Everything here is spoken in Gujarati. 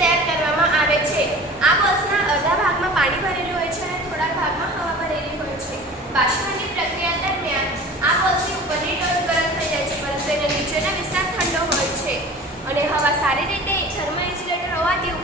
તૈયાર કરવામાં આવે છે। આ બસના અડધા ભાગમાં પાણી ભરેલું હોય છે અને થોડા ભાગમાં હવા ભરેલી હોય છે। બાષ્પીભવનની પ્રક્રિયા દરમિયાન આ બસની ઉપરની ટોચ ગરમ થઈ જાય છે, પરંતુ એનો નીચેનો વિસ્તાર ઠંડો હોય છે અને હવા સારી રીતે થર્મલ ઇન્સ્યુલેટર હોવાથી